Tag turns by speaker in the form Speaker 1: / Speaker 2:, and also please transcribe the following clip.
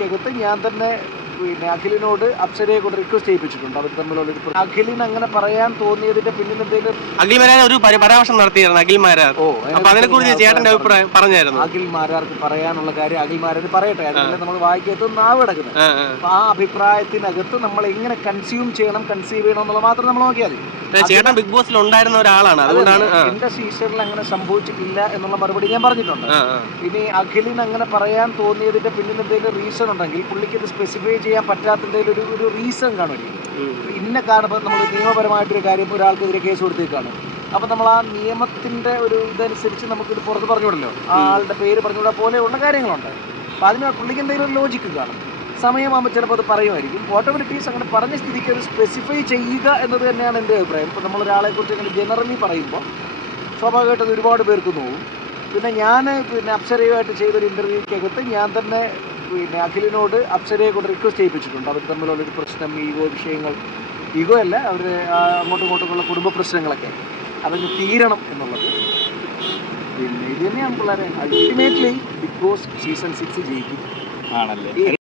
Speaker 1: അകത്ത് ഞാൻ തന്നെ പിന്നെ അഖിലിനോട് അപ്സരയെ കൊണ്ട് റിക്വസ്റ്റ് ചെയ്യിപ്പിച്ചിട്ടുണ്ട്. അവർ തമ്മിലുള്ള ഒരു അഖിലിൻ അഖിലിന് അങ്ങനെ പറയാൻ തോന്നിയതിന്റെ പിന്നിൽ എന്തെങ്കിലും
Speaker 2: അഖിൽ മാരാർ ഒരു പരി- പരാമർശം നടത്തിയിരുന്നു അഖിൽ മാരാർ.
Speaker 1: ഓ
Speaker 2: അപ്പൊ അതിനെ കുറിച്ച് ചേട്ടന്റെ അഭിപ്രായം പറഞ്ഞായിരുന്നു.
Speaker 1: അഖിൽ മാരാർക്ക് പറയാനുള്ള കാര്യം അഖിൽ മാരാർ പറയട്ടെ. അതിനെ നമ്മൾ വായിക്കത്ത് നാവ് കിടക്കുന്നത്. അപ്പൊ ആ അഭിപ്രായത്തിനകത്ത് നമ്മൾ എങ്ങനെ കൺസ്യൂം ചെയ്യണം കൺസീവ് ചെയ്യണം എന്നുള്ളത് മാത്രം നമ്മൾ നോക്കിയാൽ
Speaker 2: ചേട്ടൻ ബിഗ് ബോസിൽ ഉണ്ടായിരുന്ന ഒരാളാണ്. അതുകൊണ്ടാണ്
Speaker 1: എന്റെ സീസണിൽ അങ്ങനെ സംഭവിച്ചിട്ടില്ല എന്നുള്ള മറുപടി ഞാൻ പറഞ്ഞിട്ടുണ്ട്. ഇനി അഖിലിന് അങ്ങനെ പറയാൻ തോന്നിയതിന്റെ പിന്നിൽ എന്തെങ്കിലും റീസൺ ഉണ്ടെങ്കിൽ പുള്ളിക്ക് ഇത് സ്പെസിഫൈ ചെയ്യാൻ പറ്റാത്ത എന്തെങ്കിലും ഒരു ഒരു റീസൺ കാണുമല്ലോ. ഇന്ന കാരണം നമ്മൾ നിയമപരമായിട്ടൊരു കാര്യം ഒരാൾക്കെതിരെ കേസ് കൊടുത്തേക്കാണ്. അപ്പം നമ്മൾ ആ നിയമത്തിന്റെ ഒരു ഇതനുസരിച്ച് നമുക്കിത് പുറത്ത് പറഞ്ഞുവിടല്ലോ. ആ ആളുടെ പേര് പറഞ്ഞുവിടാ പോലെയുള്ള കാര്യങ്ങളുണ്ട്. അപ്പം അതിന് പുള്ളിക്ക് എന്തെങ്കിലും ഒരു ലോജിക്ക് കാണും. സമയമാകുമ്പോൾ ചിലപ്പോൾ അത് പറയുമായിരിക്കും. പോട്ടബിലിറ്റീസ് അങ്ങനെ പറഞ്ഞ സ്ഥിതിക്ക് അത് സ്പെസിഫൈ ചെയ്യുക എന്നത് തന്നെയാണ് എന്റെ അഭിപ്രായം. ഇപ്പം നമ്മൾ ഒരാളെ കുറിച്ച് അങ്ങനെ ജനറലി പറയുമ്പോൾ സ്വാഭാവികമായിട്ടും അത് ഒരുപാട് പേർക്ക് നോവും പിന്നെ ഞാൻ പിന്നെ അപ്സരയുമായിട്ട് ചെയ്തൊരു ഇന്റർവ്യൂക്കകത്ത് ഞാൻ തന്നെ പിന്നെ അഖിലിനോട് അപ്സരയെ കൊണ്ട് റിക്വസ്റ്റ് ചെയ്യിപ്പിച്ചിട്ടുണ്ട് അവർ തമ്മിലുള്ളൊരു പ്രശ്നം ഈഗോ വിഷയങ്ങൾ. ഈഗോ അല്ല അവർ അങ്ങോട്ടും ഇങ്ങോട്ടുമുള്ള കുടുംബ പ്രശ്നങ്ങളൊക്കെ. അതങ്ങ് തീരണം എന്നുള്ളത്. പിന്നെ ഇത് തന്നെയാണ് പിള്ളേരെ. Ultimately big boss season six ജയിക്കും.
Speaker 3: ആണല്ലേ?